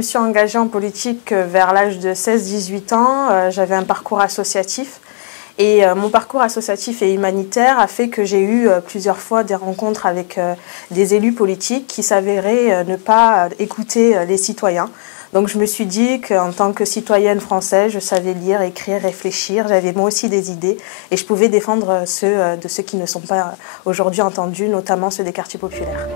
me suis engagée en politique vers l'âge de 16-18 ans. J'avais un parcours associatif et mon parcours associatif et humanitaire a fait que j'ai eu plusieurs fois des rencontres avec des élus politiques qui s'avéraient ne pas écouter les citoyens. Donc je me suis dit qu'en tant que citoyenne française, je savais lire, écrire, réfléchir. J'avais moi aussi des idées et je pouvais défendre ceux qui ne sont pas aujourd'hui entendus, notamment ceux des quartiers populaires.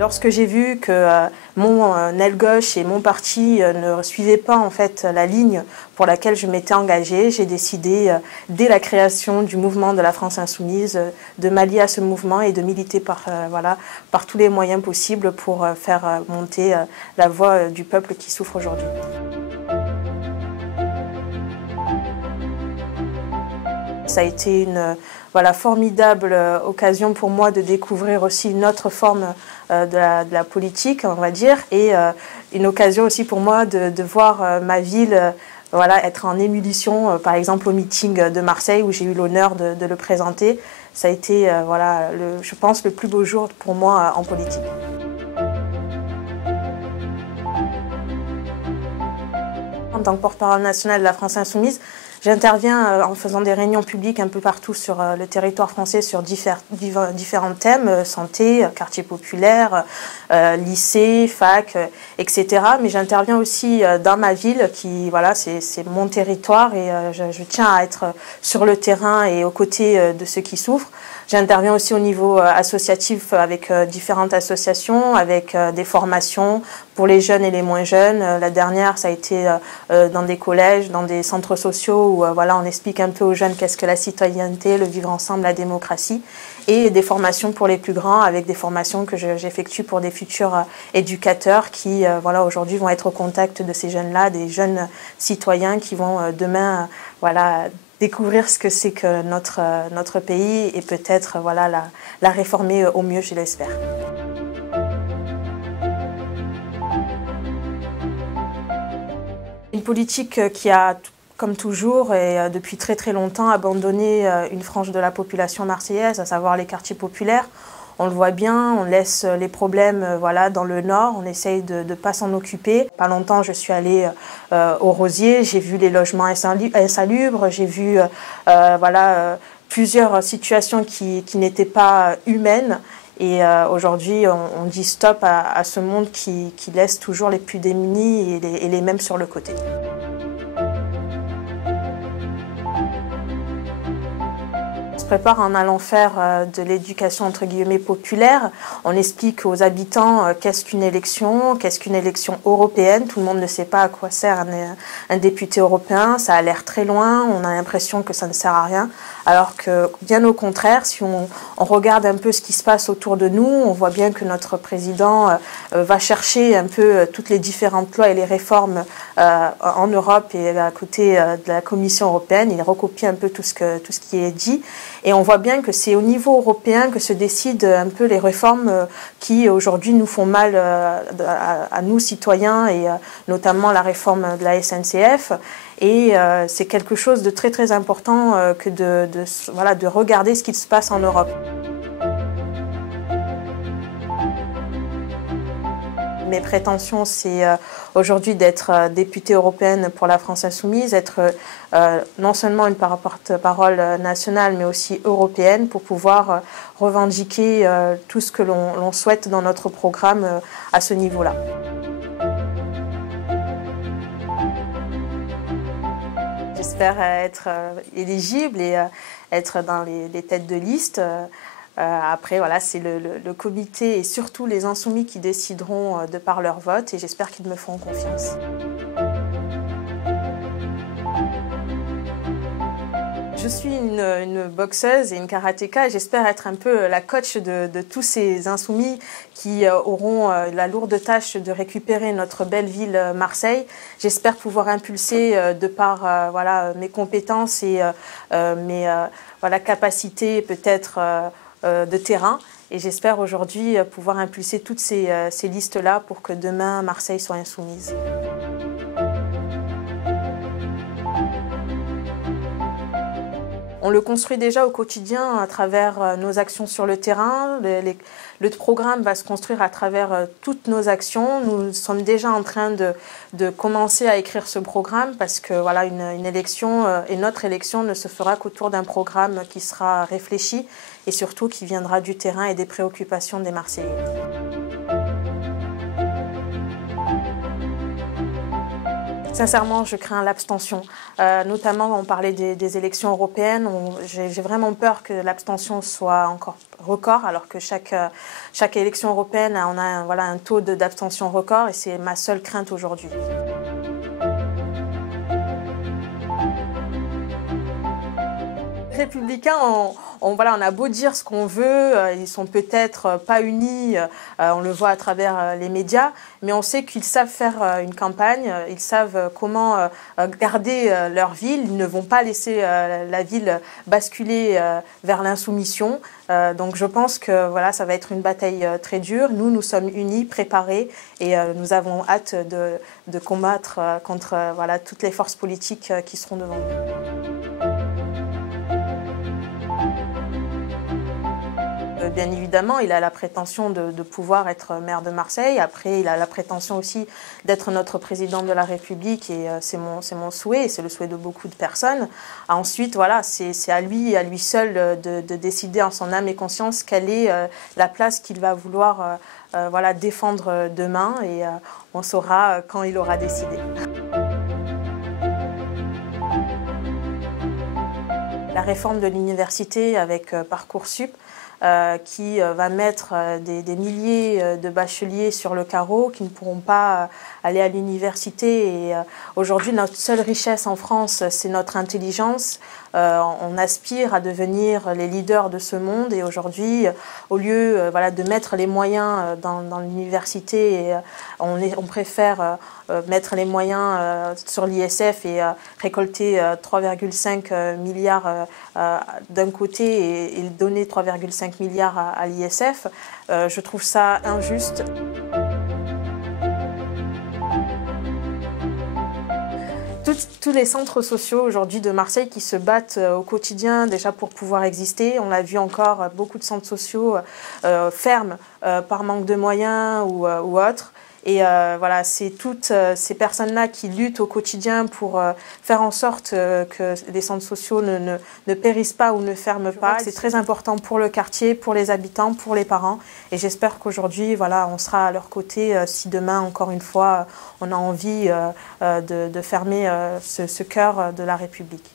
Lorsque j'ai vu que mon aile gauche et mon parti ne suivaient pas en fait la ligne pour laquelle je m'étais engagée, j'ai décidé, dès la création du mouvement de la France Insoumise, de m'allier à ce mouvement et de militer par tous les moyens possibles pour faire monter la voix du peuple qui souffre aujourd'hui. Ça a été une formidable occasion pour moi de découvrir aussi une autre forme de la politique, on va dire, et une occasion aussi pour moi de voir ma ville être en ébullition, par exemple au meeting de Marseille où j'ai eu l'honneur de le présenter. Ça a été, je pense, le plus beau jour pour moi en politique. En tant que porte-parole nationale de la France Insoumise, j'interviens en faisant des réunions publiques un peu partout sur le territoire français sur différents thèmes, santé, quartier populaire, lycée, fac, etc. Mais j'interviens aussi dans ma ville qui, c'est mon territoire et je tiens à être sur le terrain et aux côtés de ceux qui souffrent. J'interviens aussi au niveau associatif avec différentes associations, avec des formations pour les jeunes et les moins jeunes. La dernière, ça a été dans des collèges, dans des centres sociaux où on explique un peu aux jeunes qu'est-ce que la citoyenneté, le vivre ensemble, la démocratie. Et des formations pour les plus grands avec des formations que j'effectue pour des futurs éducateurs qui aujourd'hui vont être au contact de ces jeunes-là, des jeunes citoyens qui vont demain découvrir ce que c'est que notre pays et peut-être la réformer au mieux, je l'espère. Une politique qui a, comme toujours et depuis très très longtemps, abandonné une frange de la population marseillaise, à savoir les quartiers populaires. On le voit bien, on laisse les problèmes dans le nord, on essaye de ne pas s'en occuper. Pas longtemps, je suis allée au Rosier, j'ai vu les logements insalubres, j'ai vu plusieurs situations qui n'étaient pas humaines. Et aujourd'hui, on dit stop à ce monde qui laisse toujours les plus démunis et les mêmes sur le côté. On se prépare en allant faire de l'éducation entre guillemets populaire. On explique aux habitants qu'est-ce qu'une élection européenne. Tout le monde ne sait pas à quoi sert un député européen. Ça a l'air très loin, on a l'impression que ça ne sert à rien. Alors que bien au contraire, si on regarde un peu ce qui se passe autour de nous, on voit bien que notre président va chercher un peu toutes les différentes lois et les réformes en Europe et à côté de la Commission européenne. Il recopie un peu tout ce qui est dit. Et on voit bien que c'est au niveau européen que se décident un peu les réformes qui aujourd'hui nous font mal à nous citoyens et notamment la réforme de la SNCF. Et c'est quelque chose de très très important que de regarder ce qui se passe en Europe. Mes prétentions, c'est aujourd'hui d'être députée européenne pour la France Insoumise, être non seulement une porte-parole nationale, mais aussi européenne pour pouvoir revendiquer tout ce que l'on souhaite dans notre programme à ce niveau-là. J'espère être éligible et être dans les têtes de liste. Après, c'est le comité et surtout les insoumis qui décideront de par leur vote et j'espère qu'ils me feront confiance. Je suis une boxeuse et une karatéka et j'espère être un peu la coach de tous ces insoumis qui auront la lourde tâche de récupérer notre belle ville Marseille. J'espère pouvoir impulser de par mes compétences et mes capacités peut-être de terrain. Et j'espère aujourd'hui pouvoir impulser toutes ces listes-là pour que demain Marseille soit insoumise. On le construit déjà au quotidien à travers nos actions sur le terrain. Le programme va se construire à travers toutes nos actions. Nous sommes déjà en train de commencer à écrire ce programme parce que voilà, une élection et notre élection ne se fera qu'autour d'un programme qui sera réfléchi et surtout qui viendra du terrain et des préoccupations des Marseillais. Sincèrement, je crains l'abstention. Notamment, on parlait des élections européennes. J'ai vraiment peur que l'abstention soit encore record, alors que chaque élection européenne, on a voilà, un taux d'abstention record et c'est ma seule crainte aujourd'hui. Les Républicains, on a beau dire ce qu'on veut, ils sont peut-être pas unis, on le voit à travers les médias, mais on sait qu'ils savent faire une campagne, ils savent comment garder leur ville, ils ne vont pas laisser la ville basculer vers l'insoumission. Donc je pense que voilà, ça va être une bataille très dure. Nous sommes unis, préparés et nous avons hâte de combattre contre voilà, toutes les forces politiques qui seront devant nous. Bien évidemment, il a la prétention de pouvoir être maire de Marseille. Après, il a la prétention aussi d'être notre président de la République et c'est mon souhait et c'est le souhait de beaucoup de personnes. Ensuite, voilà, c'est à lui seul de décider en son âme et conscience quelle est la place qu'il va vouloir voilà, défendre demain et on saura quand il aura décidé. La réforme de l'université avec Parcoursup qui va mettre des milliers de bacheliers sur le carreau qui ne pourront pas aller à l'université. Et aujourd'hui, notre seule richesse en France, c'est notre intelligence. On aspire à devenir les leaders de ce monde et aujourd'hui, au lieu voilà, de mettre les moyens dans l'université, on préfère mettre les moyens sur l'ISF et récolter 3,5 milliards d'un côté et donner 3,5 milliards à l'ISF. Je trouve ça injuste. Tous les centres sociaux aujourd'hui de Marseille qui se battent au quotidien déjà pour pouvoir exister. On l'a vu encore, beaucoup de centres sociaux ferment par manque de moyens ou autre. Et voilà, c'est toutes ces personnes-là qui luttent au quotidien pour faire en sorte que les centres sociaux ne périssent pas ou ne ferment pas. C'est très important pour le quartier, pour les habitants, pour les parents. Et j'espère qu'aujourd'hui, voilà, on sera à leur côté si demain, encore une fois, on a envie de fermer ce cœur de la République.